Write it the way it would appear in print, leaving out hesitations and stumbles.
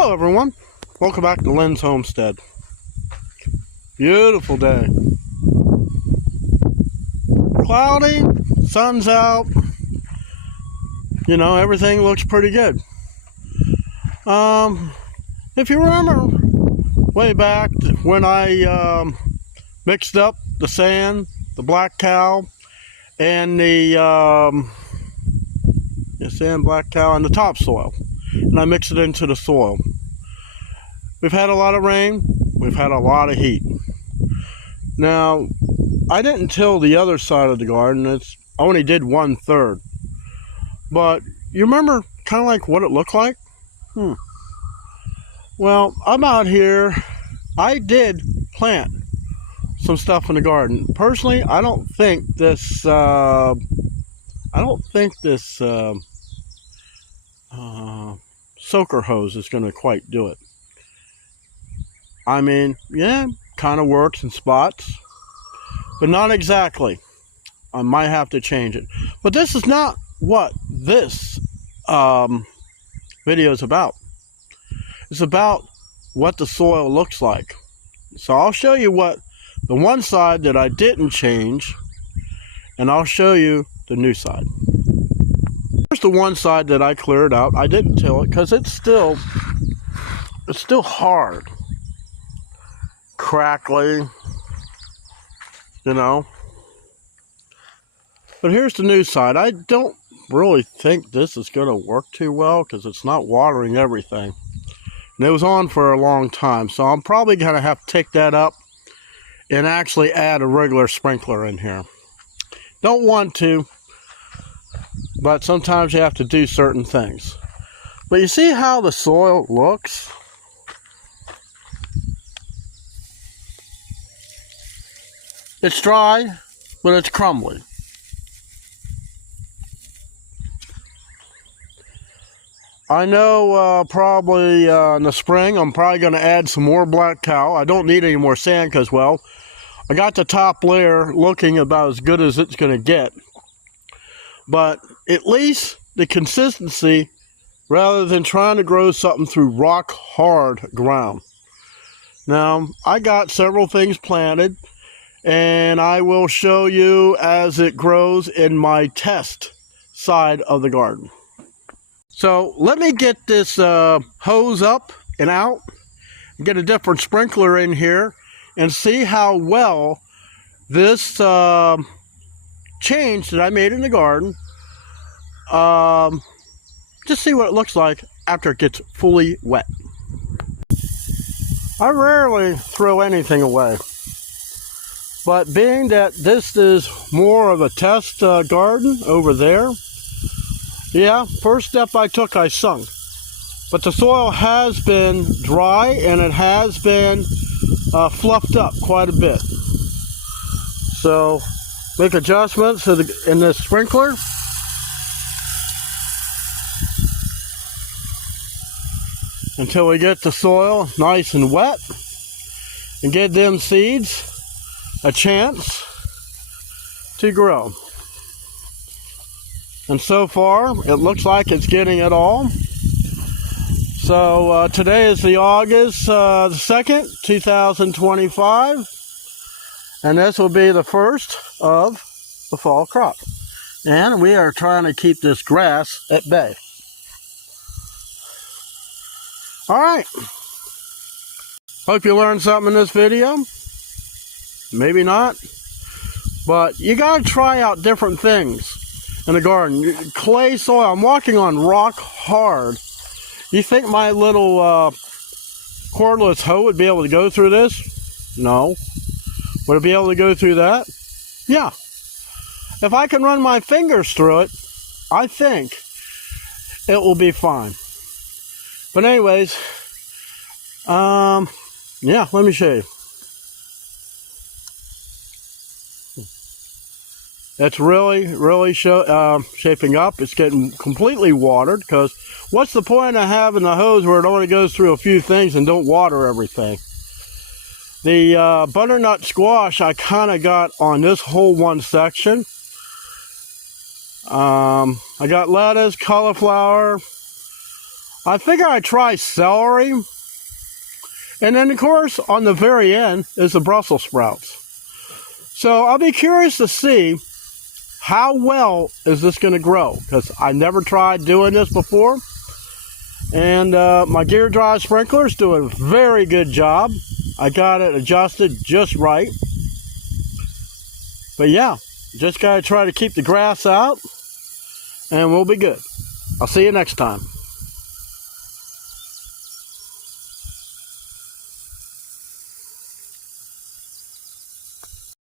Hello everyone, welcome back to Lynn's Homestead. Beautiful day. Cloudy, sun's out, everything looks pretty good. If you remember way back when I mixed up the sand, the black cow, and the sand, black cow, and the topsoil, and I mixed it into the soil. We've had a lot of rain, we've had a lot of heat. Now, I didn't till the other side of the garden. I only did 1/3. But you remember kind of like what it looked like? Well, I'm out here. I did plant some stuff in the garden. Personally, I don't think this soaker hose is going to quite do it. I mean, yeah, kind of works in spots, but not exactly. I might have to change it. But this is not what this video is about. It's about what the soil looks like. So I'll show you what the one side that I didn't change, and I'll show you the new side. Here's the one side that I cleared out. I didn't till it because it's still hard, crackly, But here's the new side. I don't really think this is going to work too well because it's not watering everything. And it was on for a long time, so I'm probably going to have to take that up and actually add a regular sprinkler in here. Don't want to, but sometimes you have to do certain things. But you see how the soil looks? It's dry, but it's crumbly. I know probably in the spring I'm probably going to add some more black cow. I don't need any more sand because, well, I got the top layer looking about as good as it's going to get. But at least the consistency, rather than trying to grow something through rock hard ground. Now, I got several things planted, and I will show you as it grows in my test side of the garden. So let me get this hose up and out, get a different sprinkler in here, and see how well this change that I made in the garden, just see what it looks like after it gets fully wet. I rarely throw anything away, but being that this is more of a test garden over there, yeah, first step I took, I sunk. But the soil has been dry and it has been fluffed up quite a bit. So make adjustments in this sprinkler. Until we get the soil nice and wet and give them seeds a chance to grow. And so far, it looks like it's getting it all. So today is the August 2nd, 2025. And this will be the first of the fall crop. And we are trying to keep this grass at bay. All right. Hope you learned something in this video. Maybe not. But you got to try out different things in the garden. Clay soil. I'm walking on rock hard. You think my little cordless hoe would be able to go through this? No. Would it be able to go through that? Yeah. If I can run my fingers through it, I think it will be fine. But anyways, yeah, let me show you. It's really shaping up. It's getting completely watered because what's the point of having the hose where it only goes through a few things and don't water everything? The butternut squash I kind of got on this whole one section. I got lettuce, cauliflower. I figure I'd try celery. And then, of course, on the very end is the Brussels sprouts. So I'll be curious to see how well is this going to grow, because I never tried doing this before. And my Gear Drive sprinkler is doing a very good job. I got it adjusted just right. But yeah, just got to try to keep the grass out, and we'll be good. I'll see you next time.